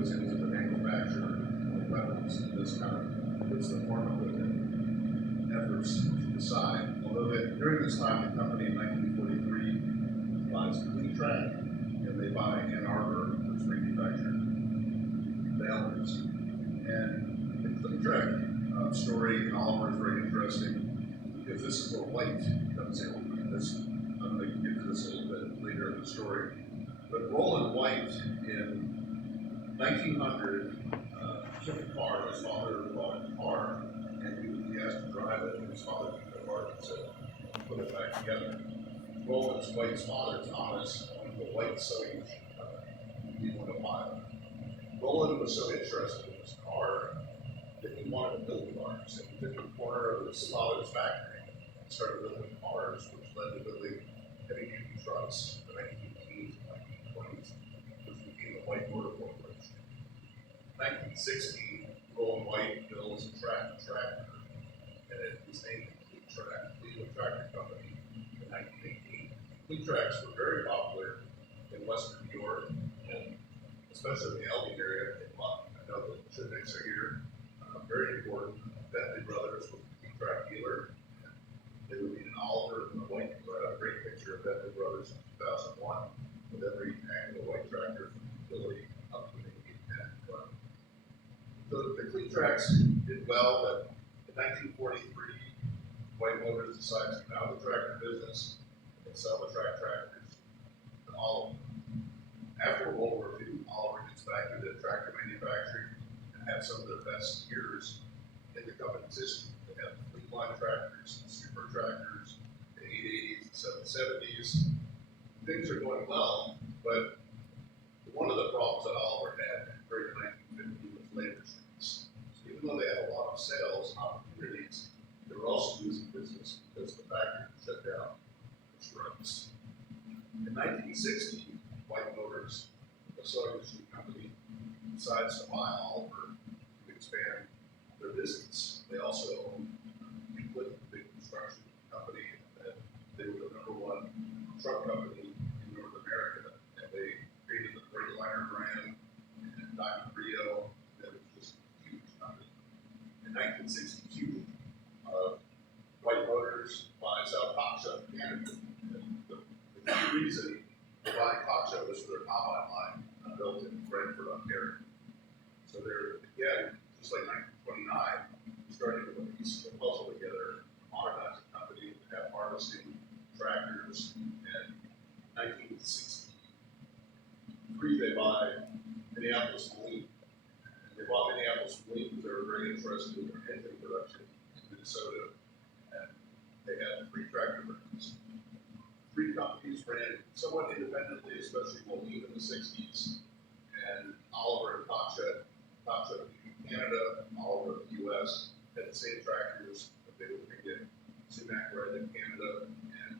goes into the manufacture of weapons. This kind of puts the farm equipment efforts to the side. Although during this time, the company in 1943 buys Clean-Track, and they buy Ann Arbor, which manufactured balers. And the Clean-Track story in Oliver is very interesting because this is where White comes in. I'm going to get to this a little bit later in the story. But Roland White in 1900 took a car. His father bought a car, and he asked to drive it, and his father took it apart and said, put it back together. Roland White's father, Thomas, owned the White Sewing Company. He wanted to buy it. Roland was so interested in his car that he wanted to build cars. And he took a corner of his father's factory and started building cars, which led to building heavy-duty trucks in the 1918s and 1920s, which became the White Motor Corporation. In 1916, Roland White builds a tractor, and it was named Clean-Track, Cleveland Tractor Company, in 1918. Clean-Tracks were very popular in Western New York, and especially in the Albany area. I know the Chitnicks are here. Very important. Bentley Brothers was a Clean-Track dealer. They would be in Oliver and the White. I have a great picture of Bentley Brothers in 2001 with every angle White tractor from utility up to the 810 front. So the Clean-Tracks did well, but in 1943, White Motors decided to come out of the tractor business and sell the track tractors to Oliver. After World War II, Oliver gets back into tractor manufacturing and had some of their best years in the company's history. They had the fleet line tractors, the super tractors, the 880s and 770s. Things are going well, but one of the problems that Oliver had during the 1950s was labor strikes. So even though they had a lot of sales and opportunities, they were also losing business because the factory was shut down for strikes. In 1960, White Motors, a sewing machine company, decides to buy Oliver to expand their business. They also own Euclid, a big construction company, and they were the #1 truck company in North America. And they created the Freightliner brand and Diamond Rio. That was just a huge company. In 1962, White Motors buys out HPOCA in Canada. And the key reason they buy HPOCA was for their combine line built in Brentford, Ontario. So they're, again, just like 1929, starting to put a piece of the puzzle together, modernize the company, have harvesting tractors, and 1963 they buy Minneapolis Marine. They bought Minneapolis Marine because they were very interested in their engine production in Minnesota, and they had 3 tractor brands. 3 companies ran somewhat independently, especially Moline in the 60s, and Oliver and HPOCA in Canada, Oliver in the US, had the same tractors that they would bring in Sumac Red in Canada and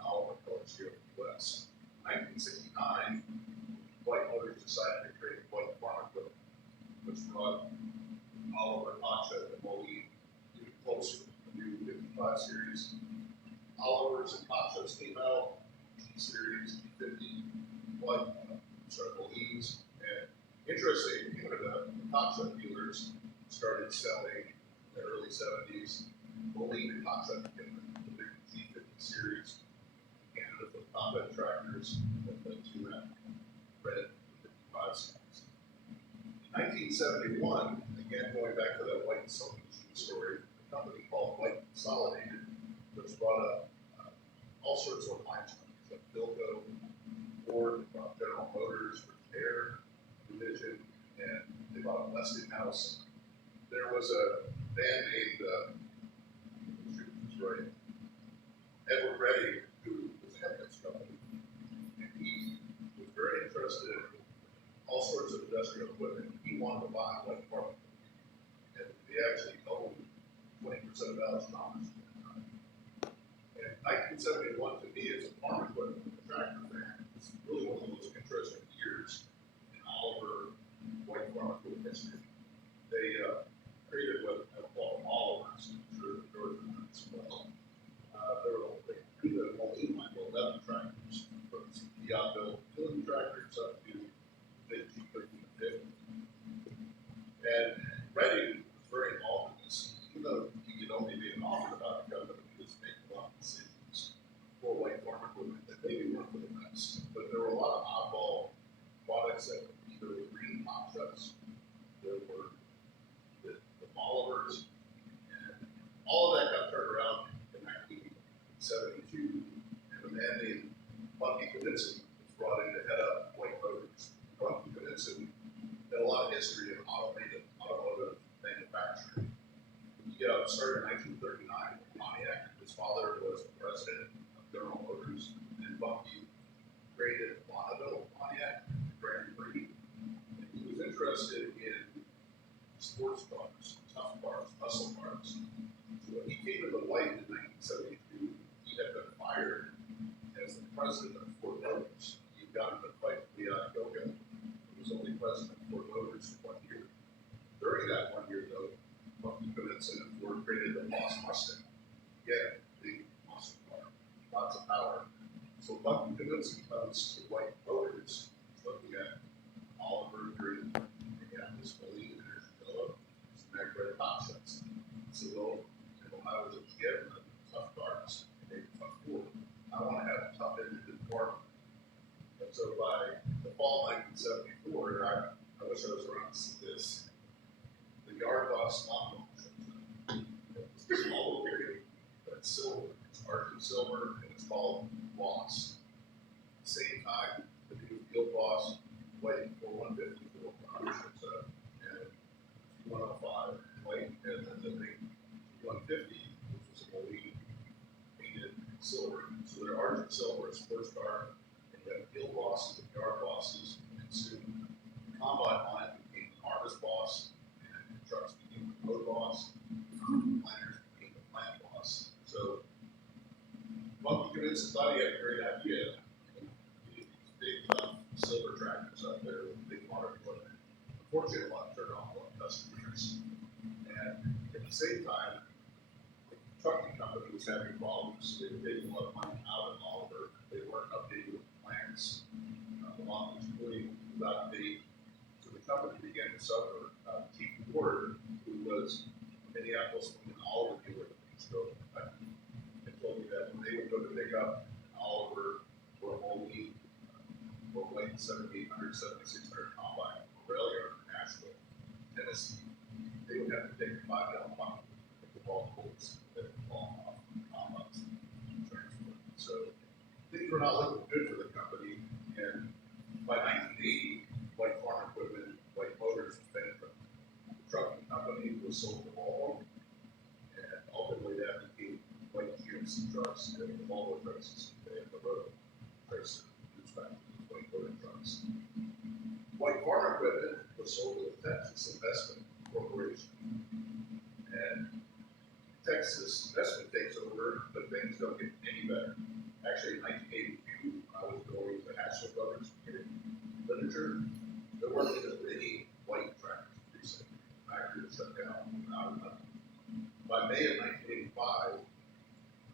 Oliver Colors here in the US. In 1969, White Motors decided to create White Farm Equipment, which brought Oliver, HPOCA, and Moline even closer to the new 55 series. Oliver's and HPOCA's came out, T-Series, T50, Molines, and interestingly, in Canada, HPOCA dealers started selling in the early 70s. Moline and HPOCA became the big T50 series in Canada for the combat tractors and the Sumac Red 55 series. In 1971, again going back to that White sewing machine story, a company called White Consolidated, which brought up all sorts of appliance companies like Philco, Ford, General Motors for Air Division, and they bought Westinghouse. There was a man named Edward Reddy, who was the head of this company, and he was very interested in all sorts of industrial equipment. He wanted to buy White Farm Equipment, and they actually owned 20% of Allis-Thomas. And 1971 to me is a farm equipment tractor fan. It's really one of the most interesting years in Oliver White Farm Equipment history. They created what I call Olivers, which are the Northern as well. They created only 11 tractors, from Fiat built utility tractors up to big G50 50. started in 1939 in Pontiac. His father was the president of General Motors, and Bucky created Bonneville, Pontiac, Grand Prix. And he was interested in sports cars, tough cars, muscle cars. So when he came to the White in 1972, he had been fired as the president of Ford Motors. He got into a fight with HPOCA. He was only president of Ford Motors for 1 year. During that 1 year, though, Bucky Knudsen and Ford created the Boss Mustang. Yeah, big muscle car, lots of power. So Bucky Knudsen comes to White Motors, looking at Oliver Green, Minneapolis, Moline, and Erskine, some magnetic options. So, well, when I was a kid, tough cars, they were tough Ford. I want to have a tough engine car. And so by the fall of 1974, I wish I was around to see this. The Yard Boss lawnmower shows up. It's a small period, but it's silver. It's argent silver, and it's called Boss. At the same time, the new Field Boss White 4154 shows up, and 105 White, and then the big 150, which was a Moline painted silver. So they're argent silver is first car, and you have Field Bosses and Yard Bosses, and soon the Combine line became the Harvest Boss, and trucks became the Road Boss, and planters became the Plant Boss. So Bucky Knudsen thought he had a great idea. These big, silver tractors out there with big motor equipment. Unfortunately, a lot turned off a lot of customers. And at the same time, the trucking company was having problems. They were taking a lot of money out of Oliver. They weren't updating with plans. The lot was really without date. So the company began to suffer. Chief Ward, who was Minneapolis and Oliver dealer in Eastern Kentucky, had told me that when they would go to pick up Oliver or Moline or White 7800, 7600 combine or rail yard in Nashville, Tennessee, they would have to take a $5 bucket with the ball bolts that would fall off the combines and transport. So things were not looking good for the company. And by 1980, White Farm Equipment, White Motors was bankrupt. The trucking company was sold to Volvo, and ultimately that became White GMC trucks and the Volvo trucks today on the road. Trace back to the White Motor trucks. White Farm Equipment was sold to the Texas Investment Corporation, and Texas Investment takes over, but things don't get any better. Actually, in 1982, I was going to Hassel Brothers getting literature. There weren't as many White tractors producing. The factory was shut down. By May of 1985,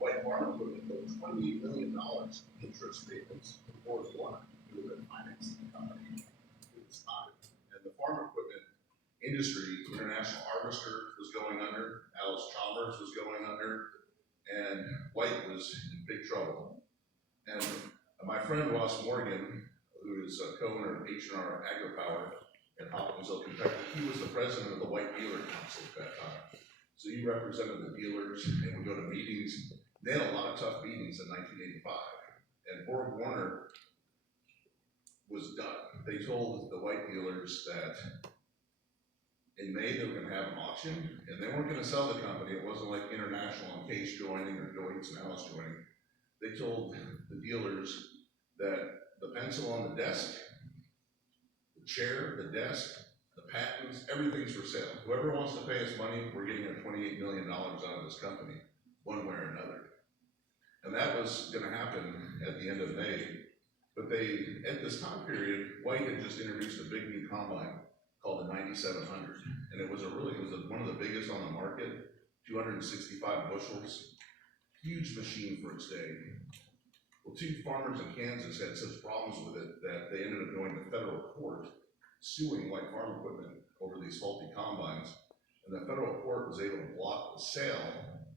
White Farm Equipment owed $28 million interest payments to Ford One, who had financed the company at this time. And the farm equipment industry, International Harvester was going under, Alice Chalmers was going under, and White was in big trouble. And my friend Ross Morgan, who is a co-owner of H&R AgriPower in Hopkinsville, Kentucky, he was the president of the White Dealer Council at that time. So he represented the dealers and would go to meetings. They had a lot of tough meetings in 1985. And Borg Warner was done. They told the white dealers that in May they were going to have an auction, and they weren't going to sell the company. It wasn't like International and Case joining or Deutz and Alice joining. They told the dealers that the pencil on the desk, the chair, the desk, the patents, everything's for sale. Whoever wants to pay us money, we're getting our $28 million out of this company, one way or another. And that was going to happen at the end of May. But they, at this time period, White had just introduced a big new combine called the 9700. And it was one of the biggest on the market, 265 bushels, huge machine for its day. Well, two farmers in Kansas had such problems with it that they ended up going to federal court suing White Farm Equipment over these faulty combines. And the federal court was able to block the sale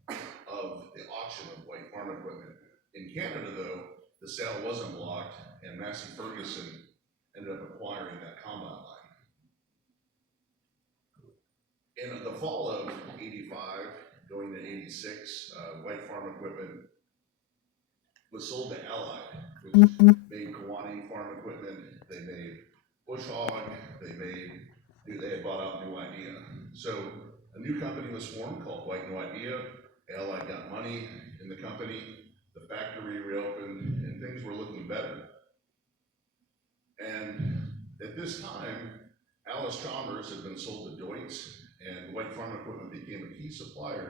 of the auction of White Farm Equipment. In Canada, though, the sale wasn't blocked, and Massey Ferguson ended up acquiring that combine line. In the fall of 85, going to 86, White Farm Equipment was sold to Allied, which made Kewanee Farm Equipment, they made Bush Hog, they had bought out New Idea. So a new company was formed called White No Idea. Allied got money in the company, the factory reopened, and things were looking better. And at this time, Alice Chalmers had been sold to Deutz, and White Farm Equipment became a key supplier